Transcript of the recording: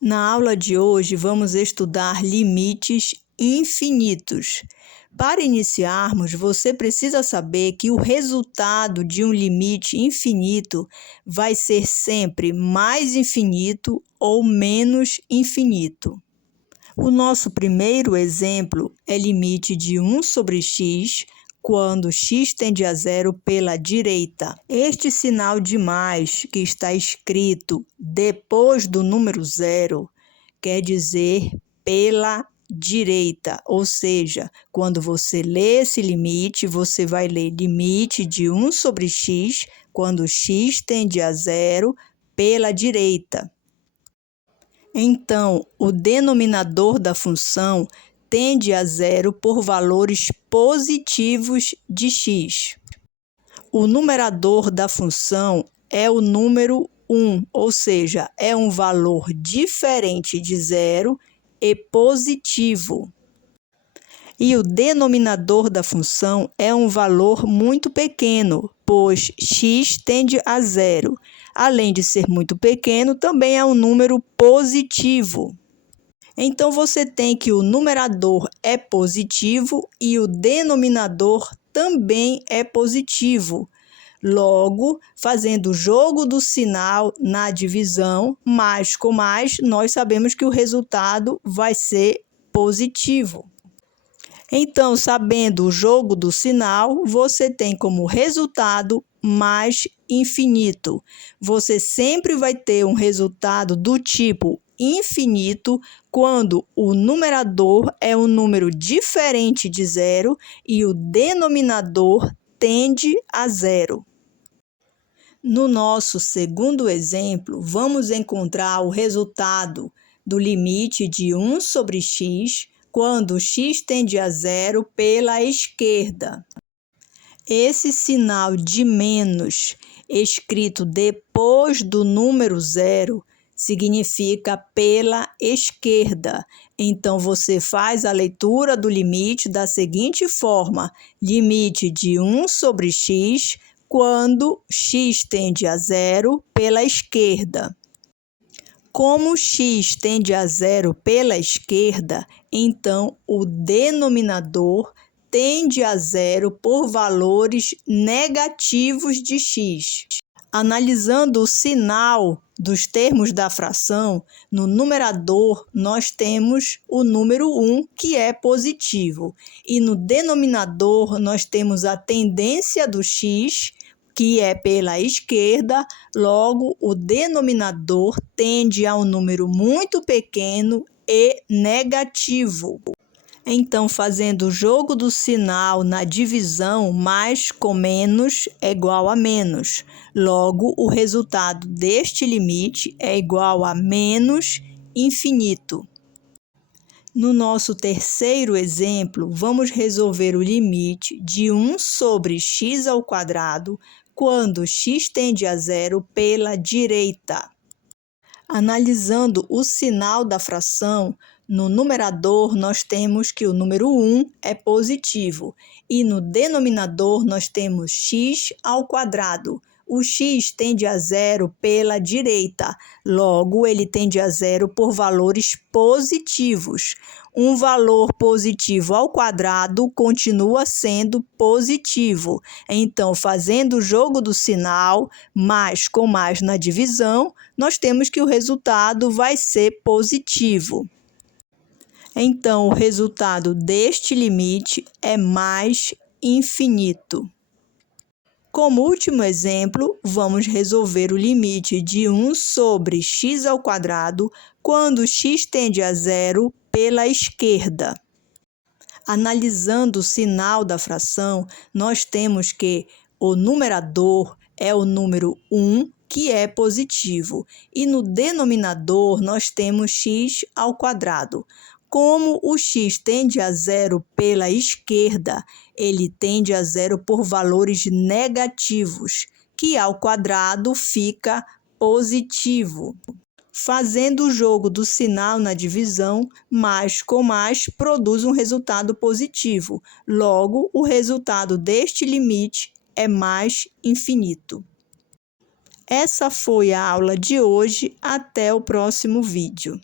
Na aula de hoje, vamos estudar limites infinitos. Para iniciarmos, você precisa saber que o resultado de um limite infinito vai ser sempre mais infinito ou menos infinito. O nosso primeiro exemplo é limite de 1 sobre x, quando x tende a zero pela direita. Este sinal de mais que está escrito depois do número zero quer dizer pela direita, ou seja, quando você lê esse limite, você vai ler limite de 1 sobre x, quando x tende a zero pela direita. Então, o denominador da função tende a zero por valores positivos de x. O numerador da função é o número 1, ou seja, é um valor diferente de zero e positivo. E o denominador da função é um valor muito pequeno, pois x tende a zero. Além de ser muito pequeno, também é um número positivo. Então, você tem que o numerador é positivo e o denominador também é positivo. Logo, fazendo o jogo do sinal na divisão, mais com mais, nós sabemos que o resultado vai ser positivo. Então, sabendo o jogo do sinal, você tem como resultado mais infinito. Você sempre vai ter um resultado do tipo infinito quando o numerador é um número diferente de zero e o denominador tende a zero. No nosso segundo exemplo, vamos encontrar o resultado do limite de 1 sobre x, quando x tende a zero pela esquerda. Esse sinal de menos escrito depois do número zero significa pela esquerda. Então, você faz a leitura do limite da seguinte forma: limite de 1 sobre x, quando x tende a zero pela esquerda. Como x tende a zero pela esquerda, então o denominador tende a zero por valores negativos de x. Analisando o sinal dos termos da fração, no numerador nós temos o número 1, que é positivo, e no denominador nós temos a tendência do x, que é pela esquerda. Logo, o denominador tende a um número muito pequeno e negativo. Então, fazendo o jogo do sinal na divisão, mais com menos é igual a menos. Logo, o resultado deste limite é igual a menos infinito. No nosso terceiro exemplo, vamos resolver o limite de 1 sobre x ao quadrado, quando x tende a zero pela direita. Analisando o sinal da fração, no numerador nós temos que o número 1 é positivo e no denominador nós temos x ao quadrado. O x tende a zero pela direita, logo ele tende a zero por valores positivos. Um valor positivo ao quadrado continua sendo positivo. Então, fazendo o jogo do sinal, mais com mais na divisão, nós temos que o resultado vai ser positivo. Então, o resultado deste limite é mais infinito. Como último exemplo, vamos resolver o limite de 1 sobre x ao quadrado, quando x tende a zero pela esquerda. Analisando o sinal da fração, nós temos que o numerador é o número 1, que é positivo, e no denominador nós temos x ao quadrado. Como o x tende a zero pela esquerda, ele tende a zero por valores negativos, que ao quadrado fica positivo. Fazendo o jogo do sinal na divisão, mais com mais produz um resultado positivo. Logo, o resultado deste limite é mais infinito. Essa foi a aula de hoje. Até o próximo vídeo.